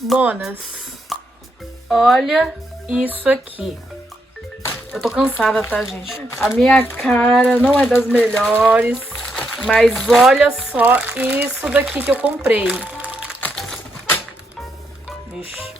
Monas, olha isso aqui. Eu tô cansada, tá, gente? A minha cara não é das melhores, mas olha só isso daqui que eu comprei. Vixe.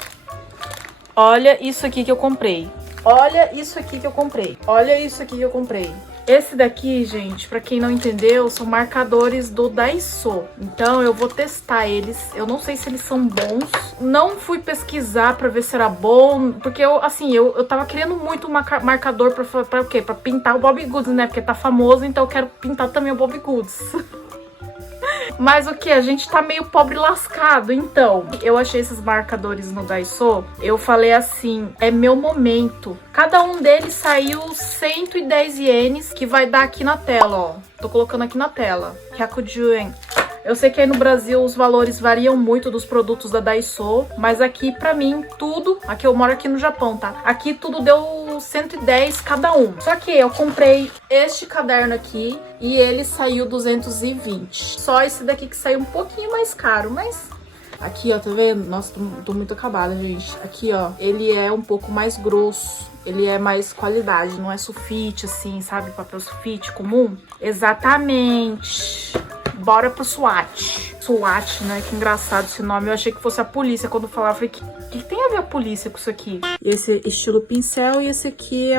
Olha isso aqui que eu comprei. Olha isso aqui que eu comprei. Olha isso aqui que eu comprei. Esse daqui, gente, pra quem não entendeu, são marcadores do Daiso. Então, eu vou testar eles. Eu não sei se eles são bons. Não fui pesquisar pra ver se era bom. Porque eu tava querendo muito um marcador pra o quê? Pra pintar o Bobbie Goods, né? Porque tá famoso, então eu quero pintar também o Bobbie Goods. Mas o que? A gente tá meio pobre lascado, então. Eu achei esses marcadores no Daiso. Eu falei assim, é meu momento. Cada um deles saiu 110 ienes, que vai dar aqui na tela, ó. Tô colocando aqui na tela. Hyakujuen. Eu sei que aí no Brasil os valores variam muito dos produtos da Daiso, mas aqui pra mim tudo, aqui eu moro aqui no Japão, tá? Aqui tudo deu 110 cada um. Só que eu comprei este caderno aqui e ele saiu 220. Só esse daqui que saiu um pouquinho mais caro, mas aqui, ó, tá vendo? Nossa, tô muito acabada, gente. Aqui, ó, ele é um pouco mais grosso. Ele é mais qualidade, não é sulfite, assim, sabe? Papel sulfite comum. Exatamente. Bora pro SWAT. SWAT, né? Que engraçado esse nome. Eu achei que fosse a polícia quando falava. Falei, que tem a ver a polícia com isso aqui? Esse estilo pincel e esse aqui é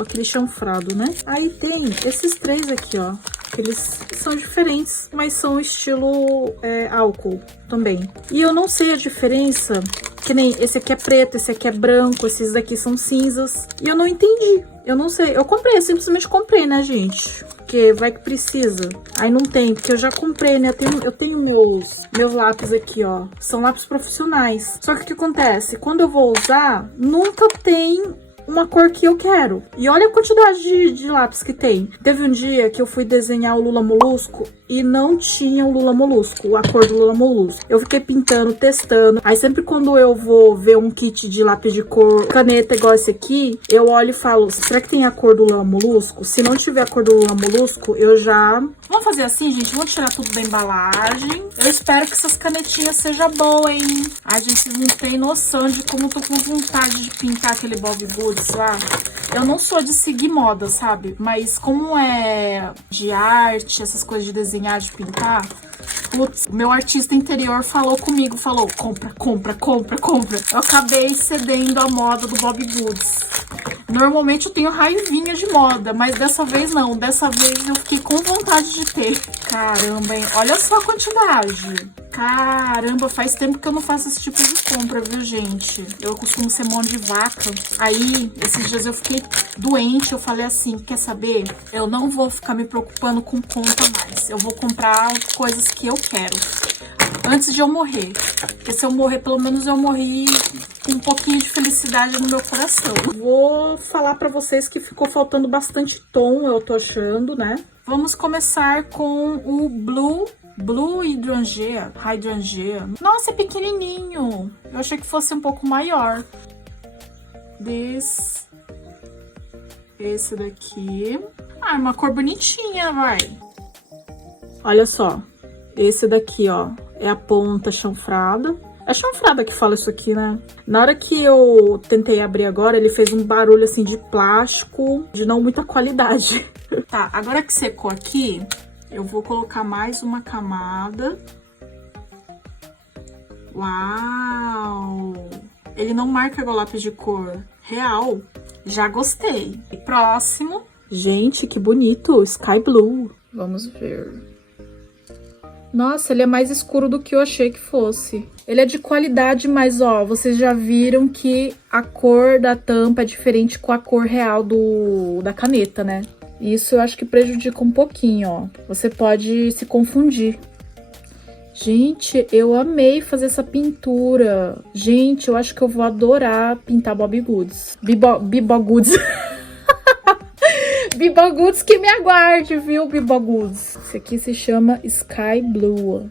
aquele chanfrado, né? Aí tem esses três aqui, ó. Eles são diferentes, mas são estilo álcool também. E eu não sei a diferença, que nem esse aqui é preto, esse aqui é branco, esses daqui são cinzas. E eu não entendi. Eu não sei. Eu comprei, simplesmente comprei, né, gente? Porque vai que precisa. Aí não tem, porque eu já comprei, né? Eu tenho meus lápis aqui, ó. São lápis profissionais. Só que o que acontece? Quando eu vou usar, nunca tem uma cor que eu quero. E olha a quantidade de lápis que tem. Teve um dia que eu fui desenhar o Lula Molusco e não tinha o Lula Molusco, a cor do Lula Molusco. Eu fiquei pintando, testando. Aí sempre quando eu vou ver um kit de lápis de cor, caneta igual esse aqui, eu olho e falo, será que tem a cor do Lula Molusco? Se não tiver a cor do Lula Molusco, eu já... Vamos fazer assim, gente? Vamos tirar tudo da embalagem. Eu espero que essas canetinhas sejam boas, hein? Ai, gente, vocês não têm noção de como eu tô com vontade de pintar aquele Bobbie Goods lá. Eu não sou de seguir moda, sabe? Mas como é de arte, essas coisas de desenhar, de pintar... Putz, meu artista interior falou comigo, falou, compra, compra, compra, compra. Eu acabei cedendo a moda do Bobbie Goods. Normalmente eu tenho raivinha de moda, mas dessa vez não. Dessa vez eu fiquei com vontade de ter. Caramba, hein? Olha só a quantidade. Caramba, faz tempo que eu não faço esse tipo de compra, viu, gente? Eu costumo ser mão de vaca. Aí, esses dias eu fiquei doente, eu falei assim, quer saber? Eu não vou ficar me preocupando com conta mais. Eu vou comprar coisas que eu quero. Antes de eu morrer. Porque se eu morrer, pelo menos eu morri com um pouquinho de felicidade no meu coração. Vou falar pra vocês que ficou faltando bastante tom, eu tô achando, né? Vamos começar com o Blue Hydrangea. Nossa, é pequenininho. Eu achei que fosse um pouco maior. Esse daqui. Ah, é uma cor bonitinha, vai. Olha só. Esse daqui, ó, é a ponta chanfrada. É chanfrada que fala isso aqui, né? Na hora que eu tentei abrir agora, ele fez um barulho, assim, de plástico, de não muita qualidade. Tá, agora que secou aqui, eu vou colocar mais uma camada. Uau! Ele não marca igual lápis de cor real. Já gostei. E próximo. Gente, que bonito! Sky Blue. Vamos ver. Nossa, ele é mais escuro do que eu achei que fosse. Ele é de qualidade, mas ó, vocês já viram que a cor da tampa é diferente com a cor real da caneta, né? Isso eu acho que prejudica um pouquinho, ó. Você pode se confundir. Gente, eu amei fazer essa pintura. Gente, eu acho que eu vou adorar pintar Bobbie Goods. Bibo Goods. Bibo Goods que me aguarde, viu, Bibo Goods? Esse aqui se chama Sky Blue.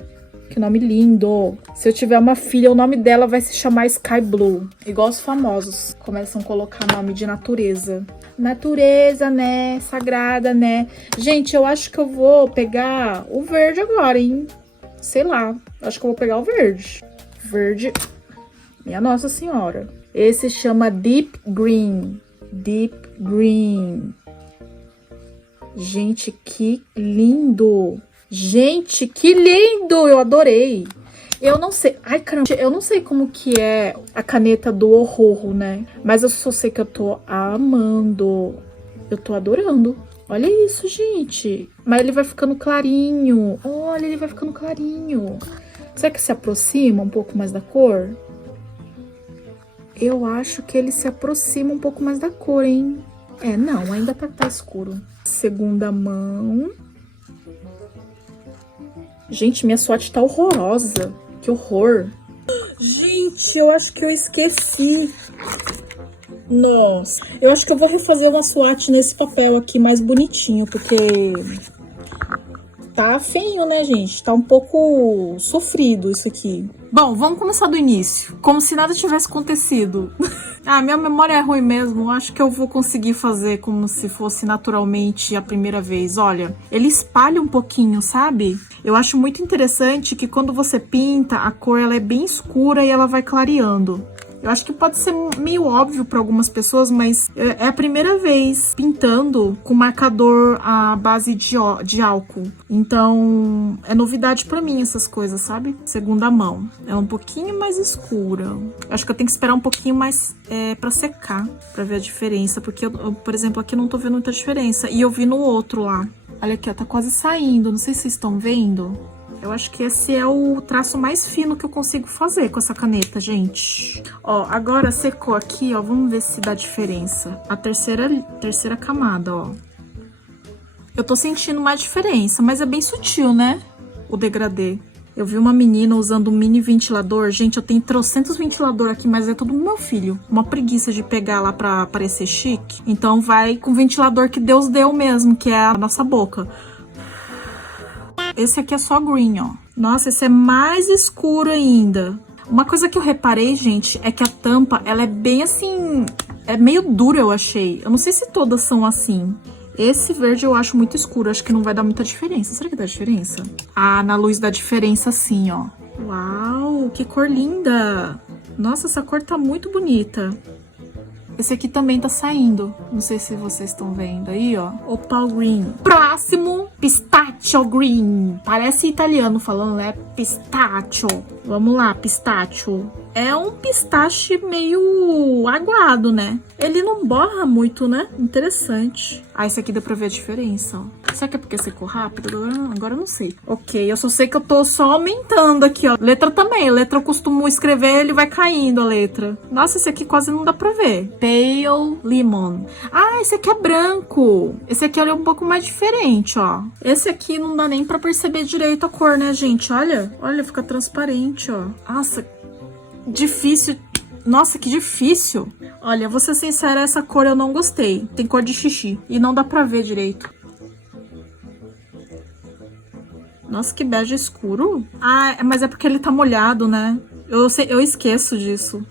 Que nome lindo. Se eu tiver uma filha, o nome dela vai se chamar Sky Blue. Igual os famosos começam a colocar nome de natureza. Natureza, né? Sagrada, né? Gente, eu acho que eu vou pegar o verde agora, hein? Sei lá. Acho que eu vou pegar o verde. Verde. Minha Nossa Senhora. Esse chama Deep Green. Deep Green. Gente, que lindo. Gente, que lindo. Eu adorei. Eu não sei. Ai, caramba. Eu não sei como que é a caneta do horror, né? Mas eu só sei que eu tô amando. Eu tô adorando. Olha isso, gente. Mas ele vai ficando clarinho. Olha, ele vai ficando clarinho. Será que se aproxima um pouco mais da cor? Eu acho que ele se aproxima um pouco mais da cor, hein? É, não, ainda tá escuro. Segunda mão. Gente, minha swatch tá horrorosa. Que horror. Gente, eu acho que eu esqueci. Nossa, eu acho que eu vou refazer uma swatch nesse papel aqui mais bonitinho, porque tá feio, né, gente? Tá um pouco sofrido isso aqui. Bom, vamos começar do início, como se nada tivesse acontecido. Ah, minha memória é ruim mesmo, acho que eu vou conseguir fazer como se fosse naturalmente a primeira vez. Olha, ele espalha um pouquinho, sabe? Eu acho muito interessante que quando você pinta, a cor ela é bem escura e ela vai clareando. Eu acho que pode ser meio óbvio para algumas pessoas, mas é a primeira vez pintando com marcador à base de álcool. Então, é novidade para mim essas coisas, sabe? Segunda mão. É um pouquinho mais escura. Eu acho que eu tenho que esperar um pouquinho mais para secar, para ver a diferença. Porque, eu, por exemplo, aqui eu não tô vendo muita diferença. E eu vi no outro lá. Olha aqui, ó, tá quase saindo. Não sei se vocês estão vendo. Eu acho que esse é o traço mais fino que eu consigo fazer com essa caneta, gente. Ó, agora secou aqui, ó. Vamos ver se dá diferença. A terceira camada, ó. Eu tô sentindo mais diferença, mas é bem sutil, né? O degradê. Eu vi uma menina usando um mini ventilador. Gente, eu tenho trocentos ventilador aqui, mas é tudo do meu filho. Uma preguiça de pegar lá pra parecer chique. Então vai com o ventilador que Deus deu mesmo, que é a nossa boca. Esse aqui é só green, ó. Nossa, esse é mais escuro ainda. Uma coisa que eu reparei, gente, é que a tampa, ela é bem assim... É meio dura, eu achei. Eu não sei se todas são assim. Esse verde eu acho muito escuro. Acho que não vai dar muita diferença. Será que dá diferença? Ah, na luz dá diferença sim, ó. Uau, que cor linda. Nossa, essa cor tá muito bonita. Esse aqui também tá saindo. Não sei se vocês estão vendo aí, ó. Opal Green. Próximo, Pistachio Green. Parece italiano falando, né? Pistachio. Vamos lá, pistachio. É um pistache meio aguado, né? Ele não borra muito, né? Interessante. Ah, esse aqui dá pra ver a diferença, ó. Será que é porque secou rápido? Agora eu não sei. Ok, eu só sei que eu tô só aumentando aqui, ó. Letra também. Letra eu costumo escrever, ele vai caindo a letra. Nossa, esse aqui quase não dá pra ver. Pale Lemon. Ah, esse aqui é branco. Esse aqui é um pouco mais diferente, ó. Esse aqui não dá nem pra perceber direito a cor, né, gente? Olha. Olha, fica transparente, ó. Nossa, difícil. Nossa, que difícil. Olha, vou ser sincera, essa cor eu não gostei. Tem cor de xixi. E não dá pra ver direito. Nossa, que bege escuro. Ah, mas é porque ele tá molhado, né? Eu esqueço disso.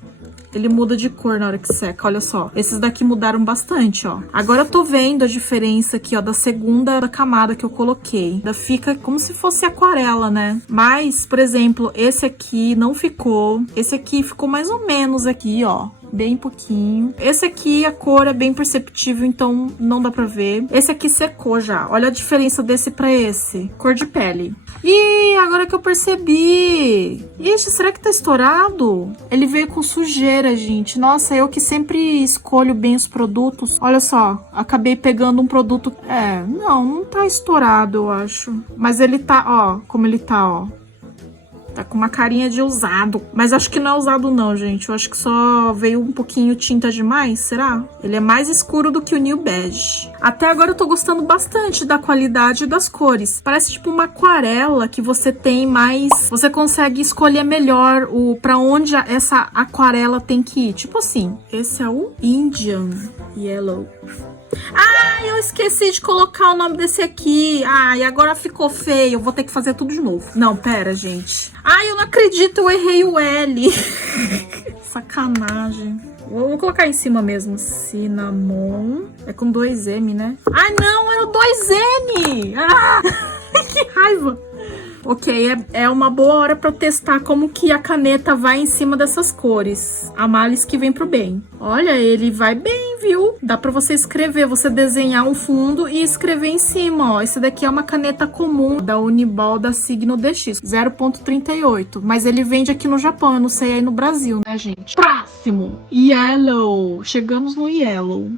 Ele muda de cor na hora que seca, olha só. Esses daqui mudaram bastante, ó. Agora eu tô vendo a diferença aqui, ó, da segunda camada que eu coloquei. Fica como se fosse aquarela, né? Mas, por exemplo, esse aqui não ficou. Esse aqui ficou mais ou menos aqui, ó. Bem pouquinho. Esse aqui, a cor é bem perceptível, então não dá pra ver. Esse aqui secou já. Olha a diferença desse pra esse. Cor de pele. Ih, agora que eu percebi. Ixi, será que tá estourado? Ele veio com sujeira, gente. Nossa, eu que sempre escolho bem os produtos. Olha só, acabei pegando um produto... não tá estourado, eu acho. Mas ele tá, ó, como ele tá, ó. Tá com uma carinha de usado. Mas acho que não é usado não, gente. Eu acho que só veio um pouquinho tinta demais, será? Ele é mais escuro do que o New Beige. Até agora eu tô gostando bastante da qualidade das cores. Parece tipo uma aquarela que você tem mais... Você consegue escolher melhor pra onde essa aquarela tem que ir. Tipo assim, esse é o Indian Yellow. Ah, eu esqueci de colocar o nome desse aqui. Ah, e agora ficou feio. Eu vou ter que fazer tudo de novo. Não, pera, gente. Ai, eu não acredito, eu errei o L. Sacanagem. Vou colocar em cima mesmo. Cinnamon. É com 2M, né? Ai, não, era 2N. Ah, que raiva. Ok, é uma boa hora pra eu testar como que a caneta vai em cima dessas cores. A malice que vem pro bem. Olha, ele vai bem, viu? Dá pra você escrever, você desenhar um fundo e escrever em cima, ó. Esse daqui é uma caneta comum da Uniball da Signo DX, 0.38. Mas ele vende aqui no Japão, eu não sei aí no Brasil, né, gente? Próximo! Yellow! Chegamos no Yellow.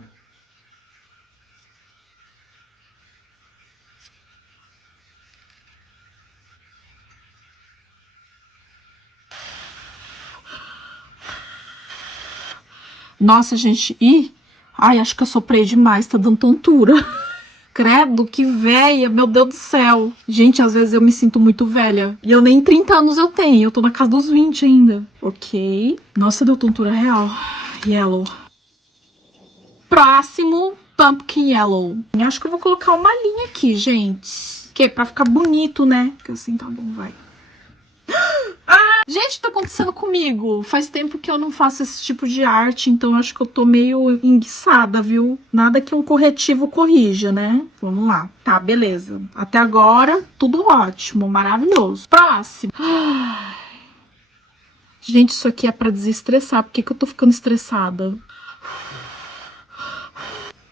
Nossa, gente, ai, acho que eu soprei demais, tá dando tontura. Credo, que velha, meu Deus do céu. Gente, às vezes eu me sinto muito velha. E eu nem 30 anos eu tenho, eu tô na casa dos 20 ainda. Ok. Nossa, deu tontura real. Yellow. Próximo, Pumpkin Yellow. Eu acho que eu vou colocar uma linha aqui, gente. Que é pra ficar bonito, né? Que assim tá bom, vai. Gente, tá acontecendo comigo. Faz tempo que eu não faço esse tipo de arte, então eu acho que eu tô meio enguiçada, viu? Nada que um corretivo corrija, né? Vamos lá. Tá, beleza. Até agora, tudo ótimo, maravilhoso. Próximo. Gente, isso aqui é pra desestressar. Por que que eu tô ficando estressada?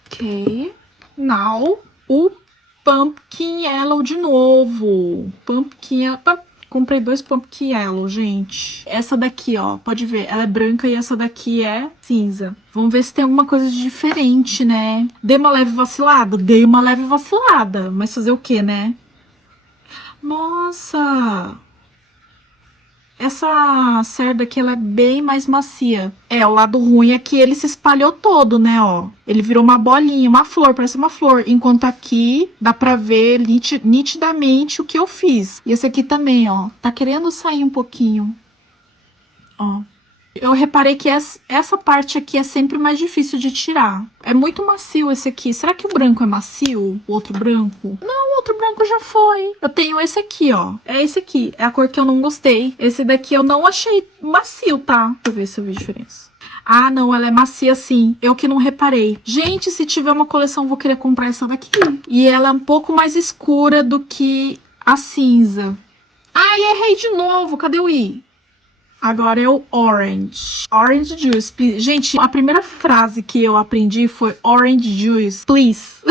Ok. Now, o Pumpkin Yellow de novo. Comprei 2 Pumpkin Yellow, gente. Essa daqui, ó, pode ver, ela é branca e essa daqui é cinza. Vamos ver se tem alguma coisa de diferente, né? Dei uma leve vacilada? Dei uma leve vacilada. Mas fazer o quê, né? Nossa! Essa cerda aqui, ela é bem mais macia. É, o lado ruim é que ele se espalhou todo, né, ó. Ele virou uma bolinha, uma flor, parece uma flor. Enquanto aqui, dá pra ver nitidamente o que eu fiz. E esse aqui também, ó, tá querendo sair um pouquinho. Ó. Eu reparei que essa parte aqui é sempre mais difícil de tirar. É muito macio esse aqui. Será que o branco é macio? O outro branco? Não, o outro branco já foi. Eu tenho esse aqui, ó. É esse aqui. É a cor que eu não gostei. Esse daqui eu não achei macio, tá? Deixa eu ver se eu vi diferença. Ah, não, ela é macia sim. Eu que não reparei. Gente, se tiver uma coleção, vou querer comprar essa daqui. E ela é um pouco mais escura do que a cinza. Ai, errei de novo. Cadê o I? Agora é o orange. Orange juice, please. Gente, a primeira frase que eu aprendi foi orange juice, please.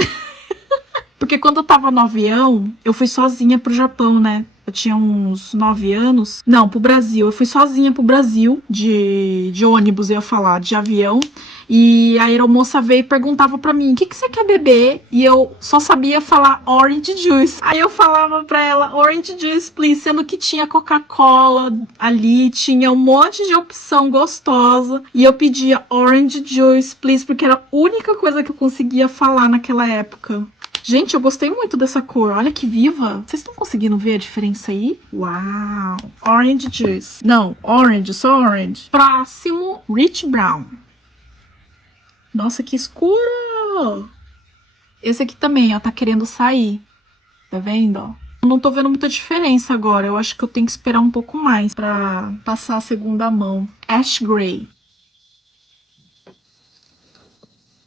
Porque quando eu tava no avião, eu fui sozinha pro Japão, né? Eu tinha uns 9 anos. Não, pro Brasil. Eu fui sozinha pro Brasil, de ônibus, eu ia falar, de avião. E a aeromoça veio e perguntava pra mim, o que você quer beber? E eu só sabia falar orange juice. Aí eu falava pra ela, orange juice, please. Sendo que tinha Coca-Cola ali, tinha um monte de opção gostosa. E eu pedia orange juice, please, porque era a única coisa que eu conseguia falar naquela época. Gente, eu gostei muito dessa cor. Olha que viva. Vocês estão conseguindo ver a diferença aí? Uau. Orange juice. Não, orange, só orange. Próximo, rich brown. Nossa, que escuro. Esse aqui também, ó, tá querendo sair. Tá vendo, ó? Eu não tô vendo muita diferença agora. Eu acho que eu tenho que esperar um pouco mais pra passar a segunda mão. Ash Gray.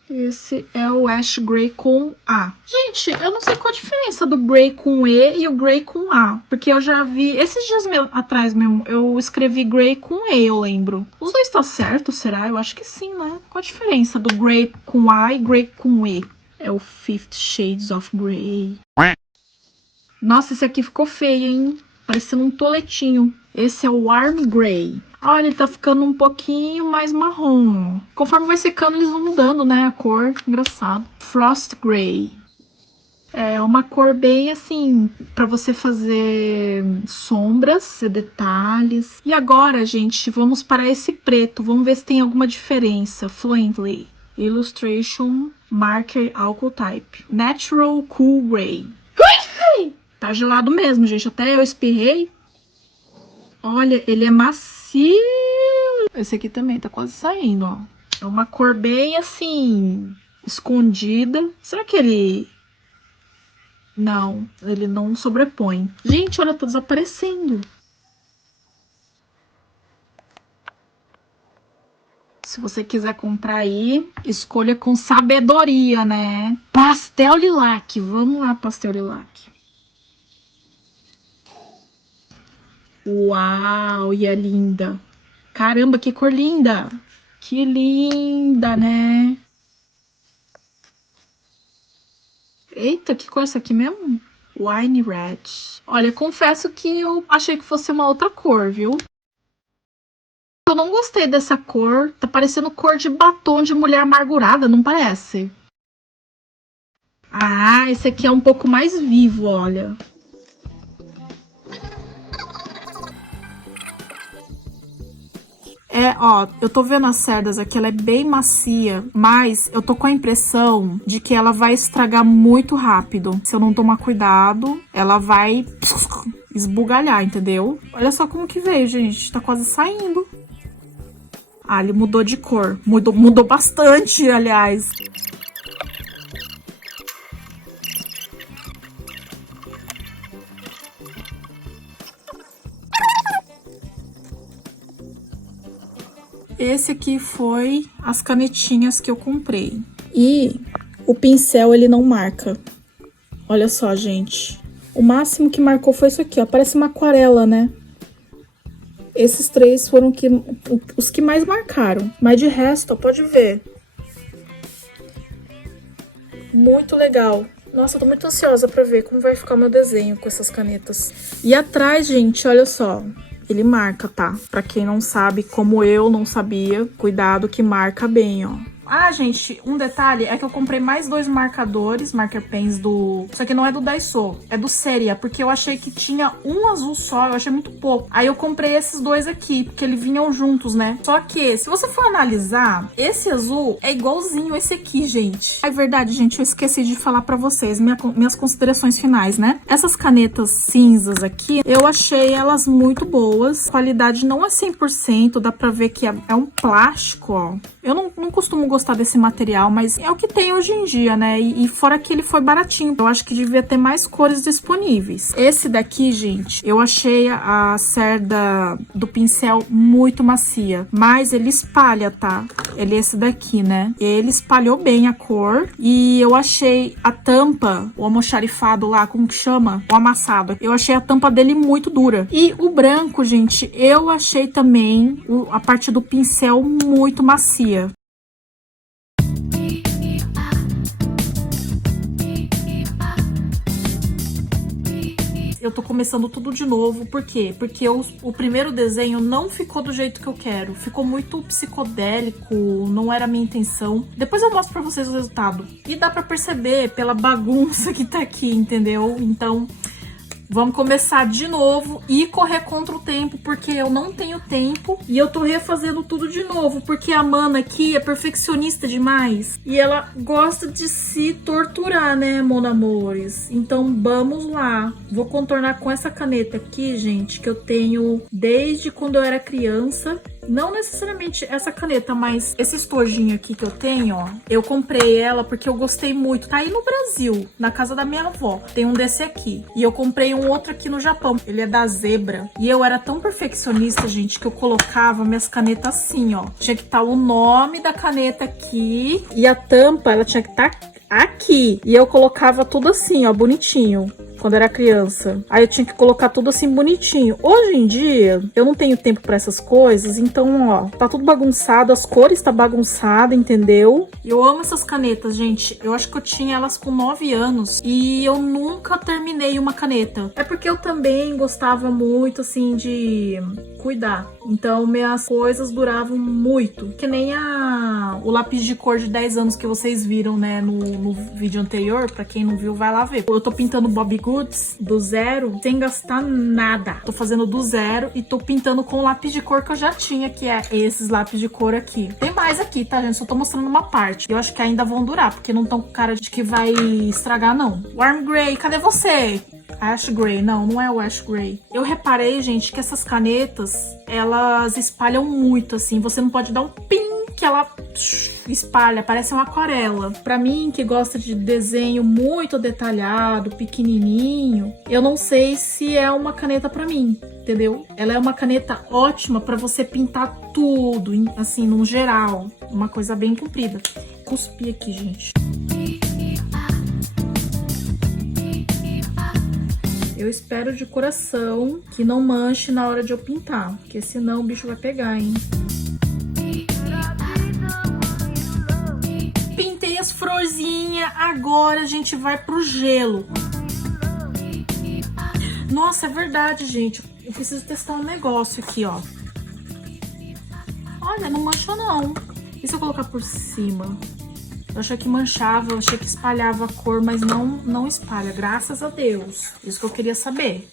Esse é o Ash Gray com A. Gente, eu não sei qual a diferença do Gray com E e o Gray com A. Porque eu já vi, esses dias atrás mesmo, eu escrevi Gray com E, eu lembro. Os dois tá certo, será? Eu acho que sim, né? Qual a diferença do Gray com A e Gray com E? É o 50 Shades of Grey. Nossa, esse aqui ficou feio, hein? Parecendo um toletinho. Esse é o Warm Grey. Olha, ele tá ficando um pouquinho mais marrom. Conforme vai secando, eles vão mudando, né? A cor. Engraçado. Frost Grey. É uma cor bem assim, pra você fazer sombras, detalhes. E agora, gente, vamos para esse preto. Vamos ver se tem alguma diferença. Fluently. Illustration Marker Alcohol Type. Natural Cool Grey. Tá gelado mesmo, gente. Até eu espirrei. Olha, ele é macio. Esse aqui também tá quase saindo, ó. É uma cor bem assim, escondida. Será que ele... Não, ele não sobrepõe. Gente, olha, tá desaparecendo. Se você quiser comprar aí, escolha com sabedoria, né? Pastel lilac. Vamos lá, pastel lilac. Uau, e é linda. Caramba, que cor linda. Que linda, né? Eita, que cor é essa aqui mesmo? Wine Red. Olha, confesso que eu achei que fosse uma outra cor, viu? Eu não gostei dessa cor. Tá parecendo cor de batom de mulher amargurada, não parece? Ah, esse aqui é um pouco mais vivo, olha. É, ó, eu tô vendo as cerdas aqui, ela é bem macia, mas eu tô com a impressão de que ela vai estragar muito rápido. Se eu não tomar cuidado, ela vai esbugalhar, entendeu? Olha só como que veio, gente, tá quase saindo. Ah, ele mudou de cor, mudou bastante, aliás. Esse aqui foi as canetinhas que eu comprei. E o pincel, ele não marca. Olha só, gente. O máximo que marcou foi isso aqui, ó. Parece uma aquarela, né? Esses três foram os que mais marcaram. Mas de resto, ó, pode ver. Muito legal. Nossa, eu tô muito ansiosa pra ver como vai ficar o meu desenho com essas canetas. E atrás, gente, olha só. Ele marca, tá? Pra quem não sabe, como eu não sabia, cuidado que marca bem, ó. Ah, gente, um detalhe é que eu comprei mais 2 marcadores, marker pens do... Isso aqui não é do Daiso, é do Seria, porque eu achei que tinha um azul só, eu achei muito pouco. Aí eu comprei esses 2 aqui, porque eles vinham juntos, né? Só que, se você for analisar, esse azul é igualzinho esse aqui, gente. É verdade, gente, eu esqueci de falar pra vocês, minhas considerações finais, né? Essas canetas cinzas aqui, eu achei elas muito boas. A qualidade não é 100%, dá pra ver que é um plástico, ó. Eu não costumo gostar desse material, mas é o que tem hoje em dia, né? E fora que ele foi baratinho. Eu acho que devia ter mais cores disponíveis. Esse daqui, gente, eu achei a cerda do pincel muito macia. Mas ele espalha, tá? Ele é esse daqui, né? Ele espalhou bem a cor. E eu achei a tampa, o almoxarifado lá, como que chama? O amassado. Eu achei a tampa dele muito dura. E o branco, gente, eu achei também a parte do pincel muito macia. Eu tô começando tudo de novo, por quê? Porque o primeiro desenho não ficou do jeito que eu quero, ficou muito psicodélico, não era a minha intenção. Depois eu mostro pra vocês o resultado. E dá pra perceber pela bagunça que tá aqui, entendeu? Então... vamos começar de novo e correr contra o tempo, porque eu não tenho tempo e eu tô refazendo tudo de novo, porque a Mana aqui é perfeccionista demais e ela gosta de se torturar, né, mon amores? Então vamos lá. Vou contornar com essa caneta aqui, gente, que eu tenho desde quando eu era criança. Não necessariamente essa caneta, mas esse estojinho aqui que eu tenho, ó. Eu comprei ela porque eu gostei muito. Tá aí no Brasil, na casa da minha avó. Tem um desse aqui. E eu comprei um outro aqui no Japão. Ele é da Zebra. E eu era tão perfeccionista, gente, que eu colocava minhas canetas assim, ó. Tinha que estar o nome da caneta aqui. E a tampa, ela tinha que estar aqui. E eu colocava tudo assim, ó, bonitinho. Quando era criança. Aí eu tinha que colocar tudo assim bonitinho. Hoje em dia, eu não tenho tempo pra essas coisas. Então, ó, tá tudo bagunçado. As cores tá bagunçada, entendeu? E eu amo essas canetas, gente. Eu acho que eu tinha elas com 9 anos. E eu nunca terminei uma caneta. É porque eu também gostava muito, assim, de cuidar. Então, minhas coisas duravam muito. Que nem o lápis de cor de 10 anos que vocês viram, né, no vídeo anterior. Pra quem não viu, vai lá ver. Eu tô pintando Bobbie Goods do zero, sem gastar nada. Tô fazendo do zero e tô pintando com o lápis de cor que eu já tinha, que é esses lápis de cor aqui. Tem mais aqui, tá, gente? Só tô mostrando uma parte. Eu acho que ainda vão durar, porque não tão com cara de que vai estragar, não. Warm Grey, cadê você? Ash Grey, não é o Ash Grey. Eu reparei, gente, que essas canetas, elas espalham muito, assim. Você não pode dar um pim que ela espalha, parece uma aquarela. Pra mim, que gosta de desenho muito detalhado, pequenininho, eu não sei se é uma caneta pra mim, entendeu? Ela é uma caneta ótima pra você pintar tudo, assim, no geral. Uma coisa bem comprida. Cuspi aqui, gente. Eu espero de coração que não manche na hora de eu pintar, porque senão o bicho vai pegar, hein? Pintei as florzinhas, agora a gente vai pro gelo. Nossa, é verdade, gente. Eu preciso testar um negócio aqui, ó. Olha, não mancha não. E se eu colocar por cima? Eu achei que manchava, eu achei que espalhava a cor, mas não espalha, graças a Deus. Isso que eu queria saber.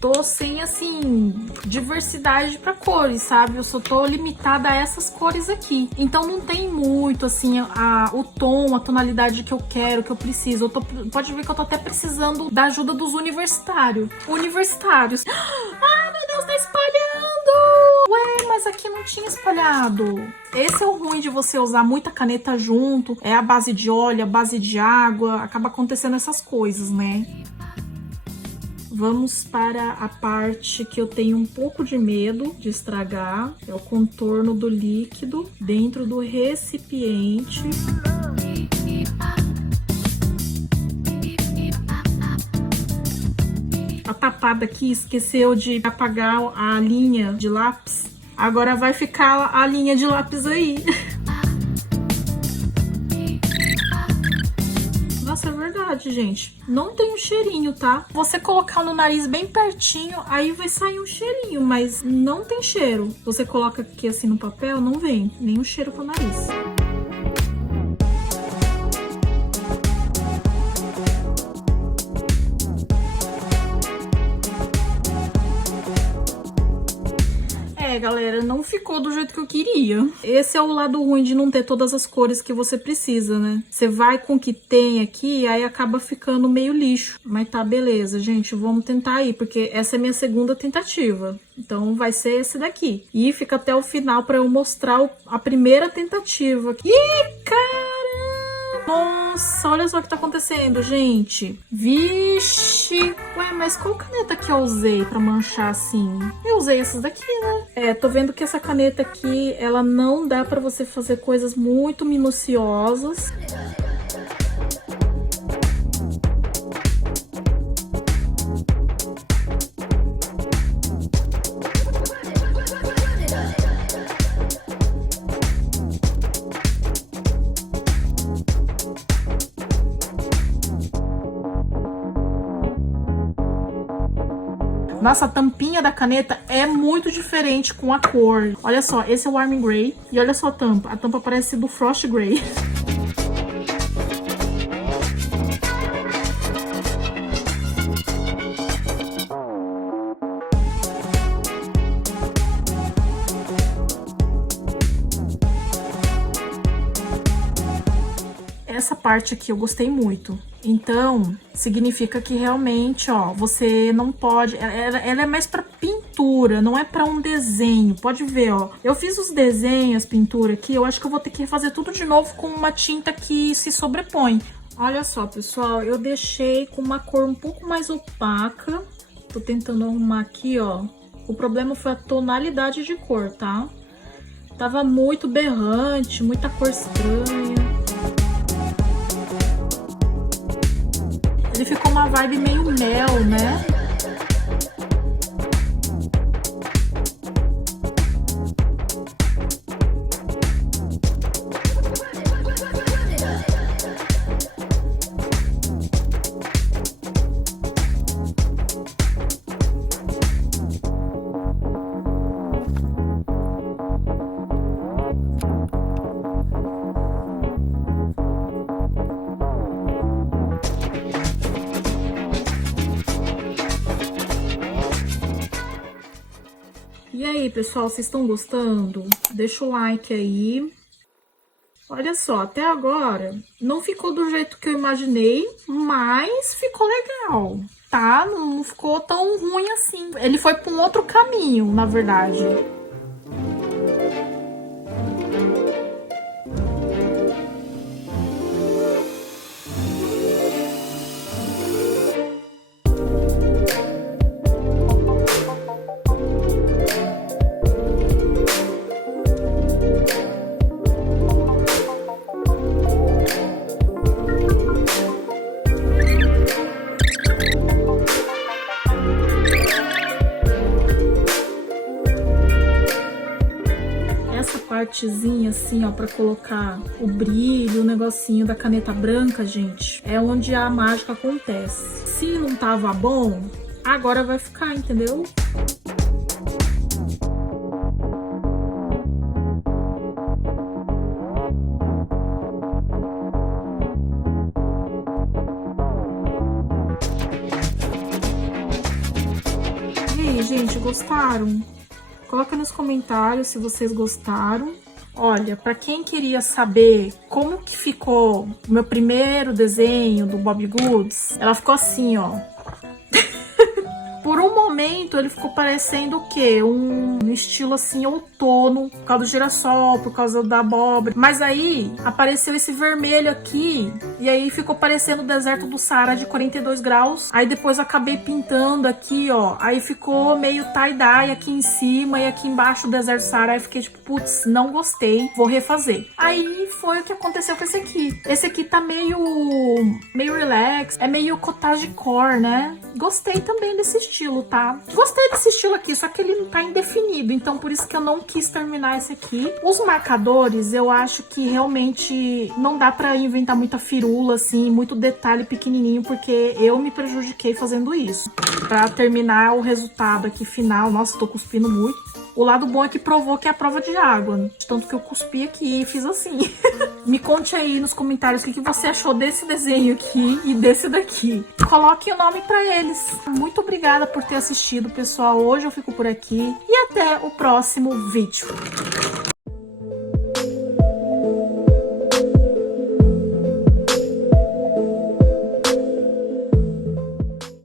Tô sem, assim, diversidade pra cores, sabe? Eu só tô limitada a essas cores aqui. Então não tem muito, assim, o tom, a tonalidade que eu quero, que eu preciso. Pode ver que eu tô até precisando da ajuda dos universitários. Universitários. Ai, meu Deus, tá espalhando! Ué, mas aqui não tinha espalhado. Esse é o ruim de você usar muita caneta junto. É a base de óleo, a base de água. Acaba acontecendo essas coisas, né? Vamos para a parte que eu tenho um pouco de medo de estragar. É o contorno do líquido dentro do recipiente. A tapada aqui esqueceu de apagar a linha de lápis. Agora vai ficar a linha de lápis aí. Nossa, é verdade, gente. Não tem um cheirinho, tá? Você colocar no nariz bem pertinho, aí vai sair um cheirinho, mas não tem cheiro. Você coloca aqui assim no papel, não vem nenhum cheiro pro nariz. Galera, não ficou do jeito que eu queria. Esse é o lado ruim de não ter todas as cores que você precisa, né? Você vai com o que tem aqui, aí acaba ficando meio lixo. Mas tá, beleza, gente, vamos tentar aí, porque essa é minha segunda tentativa. Então vai ser esse daqui. E fica até o final pra eu mostrar a primeira tentativa. Ih, caramba! Nossa, olha só o que tá acontecendo, gente. Vixe! Ué, mas qual caneta que eu usei pra manchar assim? Eu usei essas daqui, né? É, tô vendo que essa caneta aqui, ela não dá pra você fazer coisas muito minuciosas. Nossa, a tampinha da caneta é muito diferente com a cor. Olha só, esse é o Army Grey. E olha só a tampa. A tampa parece do Frost Grey. Essa parte aqui eu gostei muito. Então, significa que realmente, ó, você não pode... Ela é mais pra pintura, não é pra um desenho. Pode ver, ó. Eu fiz os desenhos, pintura aqui, eu acho que eu vou ter que fazer tudo de novo com uma tinta que se sobrepõe. Olha só, pessoal, eu deixei com uma cor um pouco mais opaca. Tô tentando arrumar aqui, ó. O problema foi a tonalidade de cor, tá? Tava muito berrante, muita cor estranha. Ele ficou uma vibe meio mel, né? E aí, pessoal, vocês estão gostando? Deixa o like aí. Olha só, até agora não ficou do jeito que eu imaginei, mas ficou legal, tá? Não ficou tão ruim assim. Ele foi para um outro caminho, na verdade. partezinha assim, ó, pra colocar o brilho, o negocinho da caneta branca, gente, é onde a mágica acontece. Se não tava bom, agora vai ficar, entendeu? E aí, gente, gostaram? Coloca nos comentários se vocês gostaram. Olha, para quem queria saber como que ficou o meu primeiro desenho do Bobbie Goods, ela ficou assim, ó. Por um momento ele ficou parecendo o quê? Um estilo assim outono, por causa do girassol, por causa da abóbora. Mas aí apareceu esse vermelho aqui e aí ficou parecendo o deserto do Saara de 42 graus. Aí depois eu acabei pintando aqui, ó. Aí ficou meio tie-dye aqui em cima e aqui embaixo o deserto do Saara. Aí fiquei tipo, putz, não gostei, vou refazer. Aí foi o que aconteceu com esse aqui. Esse aqui tá meio relax, é meio cottage core, né? Gostei também desse estilo, tá? Gostei desse estilo aqui, só que ele não tá indefinido, então por isso que eu não quis terminar esse aqui. Os marcadores, eu acho que realmente não dá pra inventar muita firula, assim, muito detalhe pequenininho, porque eu me prejudiquei fazendo isso. Pra terminar o resultado aqui final, nossa, tô cuspindo muito. O lado bom é que provou que é a prova de água, tanto que eu cuspi aqui e fiz assim. Me conte aí nos comentários o que você achou desse desenho aqui e desse daqui. Coloque o nome pra eles. Muito obrigada por ter assistido, pessoal. Hoje eu fico por aqui e até o próximo vídeo.